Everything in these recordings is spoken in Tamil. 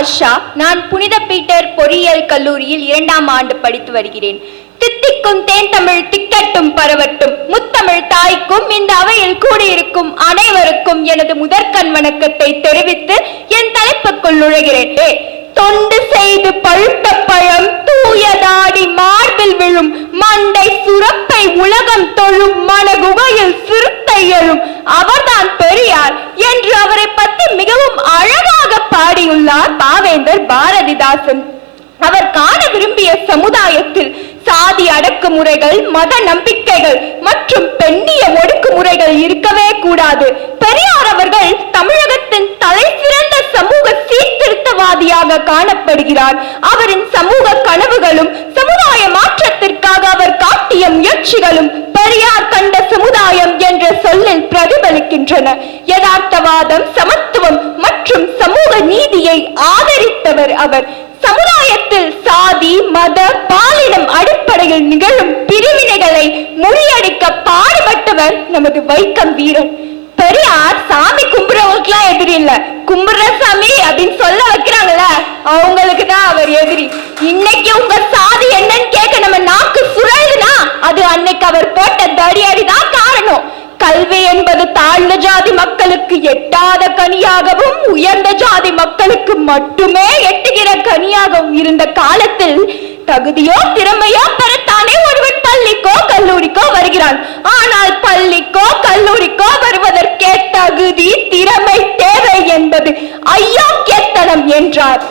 விரும்பிய நான் புனித பீட்டர் பொறியியல் கல்லூரியில் இரண்டாம் ஆண்டு படித்து வருகிறேன். தித்திக்கும் தேன் தமிழ் திக்கட்டும் பரவட்டும் முத்தமிழ் தாய்க்கும் இந்த அவையில் கூடியிருக்கும் அனைவருக்கும் எனது முதற்கண் வணக்கத்தை தெரிவித்து என் தலைப்புக்குள் நுழைகிறேன். தொண்டு செய்து பழுத்த பழம் தூயதாடி மார்பில் விழும் மண்டை சுரப்பை உலகம் தொழும் மனகுகையில் சிறுத்தை எழும். அவர்தான் பெரியார் என்று அவரை பற்றி மிகவும் அழகாக பாடியுள்ளார் பாரதிதாசன் அவர் காண விரும்பிய சமுதாயத்தில் சாதி அடக்குமுறைகள் மத நம்பிக்கைகள் மற்றும் பெண்ணிய ஒடுக்குமுறைகள் இருக்கவே கூடாது. பெரியார் அவர்கள் தமிழகத்தின் தலை சிறந்த சமூக சீர்திருத்தவாதியாக காணப்படுகிறார். அவரின் சமூக கனவுகளும் சமுதாய மாற்றத்திற்காக அவர் காட்டிய முயற்சிகளும் பெரியார் கண்ட சமுதாயம் என்ற சொல்லில் பிரதிபலிக்கின்றன. யதார்த்தவாதம் சமத்துவம் மற்றும் சமூக நீதியை ஆதரித்தவர் அவர் சமுதாயத்தில் சாதி மத பாலினம் அடிப்படையில் நிகழும் பிரிவினைகளை முறியடிக்க பாடுபட்டவர் நமது வைக்கம் வீரன் பெரியார் சாமி கும்பிடுறவங்களுக்குலாம் எதிரி இல்ல. கும்பிடுற சாமி அப்படின்னு சொல்ல வைக்கிறாங்கல்ல அவங்களுக்கு தான் அவர் எதிரி. இன்னைக்கு உங்க சாதி என்னன்னு கேட்க நம்ம நாக்கு சுழலுனா அது அன்னைக்கு அவர் போட்ட தடியடி தான் காரணம். கல்வி என்பது தாழ்ந்த ஜாதி மக்களுக்கு எட்டாத கனியாகவும் உயர்ந்த ஜாதி மக்களுக்கு மட்டுமே எட்டுகிற கனியாகவும் இருந்த காலத்தில் தகுதியோ திறமையோ பெறத்தானே ஒருவன் பள்ளிக்கோ கல்லூரிக்கோ வருகிறான். ஆனால் பள்ளிக்கோ கல்லூரிக்கோ வருவதற்கே தகுதி திறமை தேவை என்பது ஐயோ கேத்தனம் என்றார்.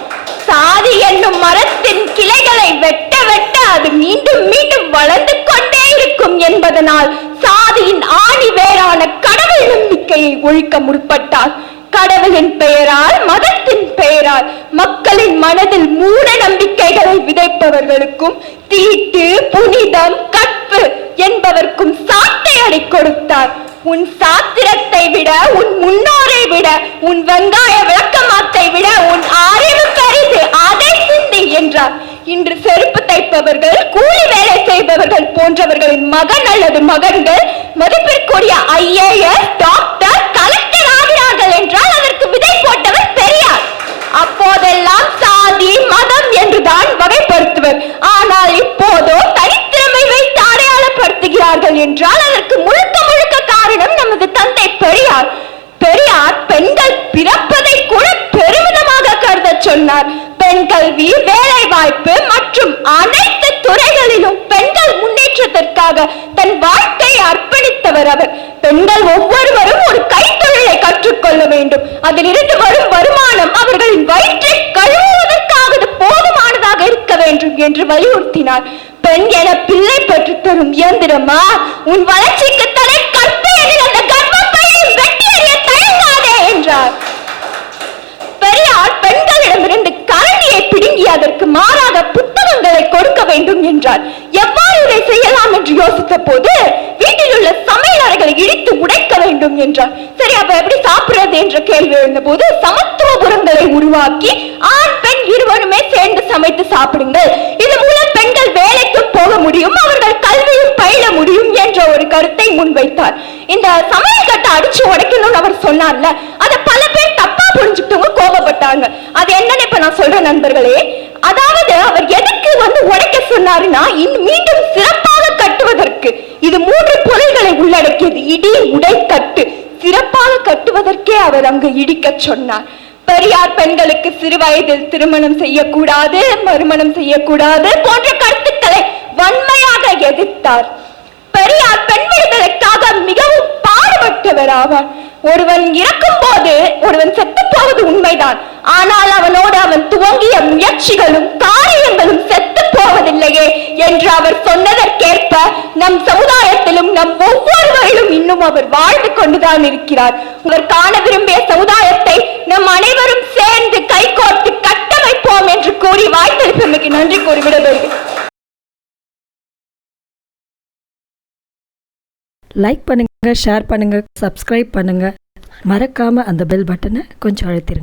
சாதி என்னும் மரத்தின் கிளைகளை வெட்ட வெட்ட அது மீண்டும் மீண்டும் வளர்ந்து கொண்டே இருக்கும் என்பதனால் சாதியின் ஆணி வேறான கடவுள் நம்பிக்கையை ஒழிக்க முற்பட்டார். கடவுளின் பெயரால் மதத்தின் பெயரால் மக்களின் மனதில் மூட நம்பிக்கைகளை விதைப்பவர்களுக்கும் தீட்டு புனிதம் கற்பு என்பவர்க்கும் சாட்டை அடி கொடுத்தார். உன் சாத்திரத்தை விட உன் முன்னோரை விட உன் வெங்காய விளக்கமாத்தை விட உன் அறிவு கருது அதை சிந்தி என்றார். இன்று செருப்பு தைப்பவர்கள் கூலி வேலை செய்பவர்கள் போன்றவர்களின் மகன் அல்லது மகன்கள் மதிப்பிற்குரிய ஐஏஎஸ் டாக்டர் கலெக்டர் ஆகிறார்கள் என்றால் அதற்கு விதை போட்டவர் பெரியார். அப்போதெல்லாம் சாதி மதம் என்றுதான் வகைப்படுத்துவர் ஆனால் இப்போதோ தனித்திறமை வைத்து அடையாளப்படுத்துகிறார்கள் என்றால் அதற்கு முழுக்க முழுக்க காரணம் நமது தந்தை பெரியார் பெரியார் பெண்கள் பிறப்பதை கூட பெருமிதமாக கருத சொன்னார் பெண் கல்வி வேலை வாய்ப்பு மற்றும் அனைத்து துறைகளிலும் பெண்கள் முன்னேற்றத்திற்காக தன் வாழ்க்கை அர்ப்பணித்தவர் அவர். பெண்கள் ஒவ்வொருவரும் ஒரு கைத்தொழிலை கற்றுக்கொள்ள வேண்டும். அதிலிருந்து வரும் வருமானம் அவர்களின் வயிற்றை கழுவுவதற்காவது போதுமானதாக இருக்க வேண்டும் என்று வலியுறுத்தினார். பெண் என பிள்ளை பெற்று தரும் இயந்திரமா? உன் வளர்ச்சிக்கு தலை கற்பு அந்த கர்ப்பப்பையை வெட்டி எறிய தயங்காதே என்றார். பெரியார் பெண்களிடமிருந்து கரண்டியை பிடுங்கி அதற்கு மாறாக புத்தகங்களை கொடுக்க வேண்டும் என்றார். எவ்வளவு செய்யலாம் என்று யோசித்த போது வீட்டில் உள்ள சமையல் அறைகளை இடித்து உடைக்க வேண்டும் என்றார் சரி அப்ப எப்படி சாப்பிடுறது என்ற கேள்வி எழுந்தபோது சமத்துவபுரங்களை உருவாக்கி ஆண் பெண் இருவருமே சேர்ந்து சமைத்து சாப்பிடுங்கள். இது மூலம் பெண்கள் வேலைக்கும் போக முடியும் அவர்கள் கல்வியும் பயில முடியும் என்ற ஒரு கருத்தை முன்வைத்தார். இந்த சமையல் கட்டை அடிச்சு உடைக்கணும்னு அவர் சொன்னார்ல அதை பல பேர் தப்பா புரிஞ்சுக்கிட்டவங்க கோபப்பட்டாங்க. அது என்னன்னு இப்ப நான் சொல்றேன் நண்பர்களே. அதாவது அவர் எதுக்கு வந்து உடைக்க சொன்னாருன்னா இன் மீண்டும் சிறப்பு கட்டுவதற்கு. இது மூன்று பொருள்களை உள்ளடக்கியது. இடி உடை கட்டு சிறப்பாக கட்டுவதற்கே அவர் அங்கு இடிக்க சொன்னார். பெரியார் பெண்களுக்கு சிறு வயதில் திருமணம் செய்யக்கூடாது மறுமணம் செய்யக்கூடாது போன்ற கருத்துக்களை வன்மையாக எதிர்த்தார். பெரியார் பெண் விடுதலைக்காக மிகவும் பாடுபட்டவர் ஆவார் ஒருவன் இறக்கும் போது ஒருவன் செத்து போவது உண்மைதான். ஆனால் அவனோடு அவன் துவங்கிய முயற்சிகளும் காரியங்களும் செத்து போவதில்லையே என்று அவர் சொன்னதற்கேற்ப நம் சமுதாயத்திலும் நம் ஒவ்வொருவரிலும் இன்னும் அவர் வாழ்ந்து கொண்டுதான் இருக்கிறார். அவர் காண விரும்பிய சமுதாயத்தை நம் அனைவரும் சேர்ந்து கைகோர்த்து கட்டமைப்போம் என்று கூறி வாய்ப்பளிப்பமைக்கு நன்றி கூறி லைக் பண்ணுங்க ஷேர் பண்ணுங்க சப்ஸ்கிரைப் பண்ணுங்க. மறக்காம அந்த பெல் பட்டனை கொஞ்சம் அழுத்திருங்க.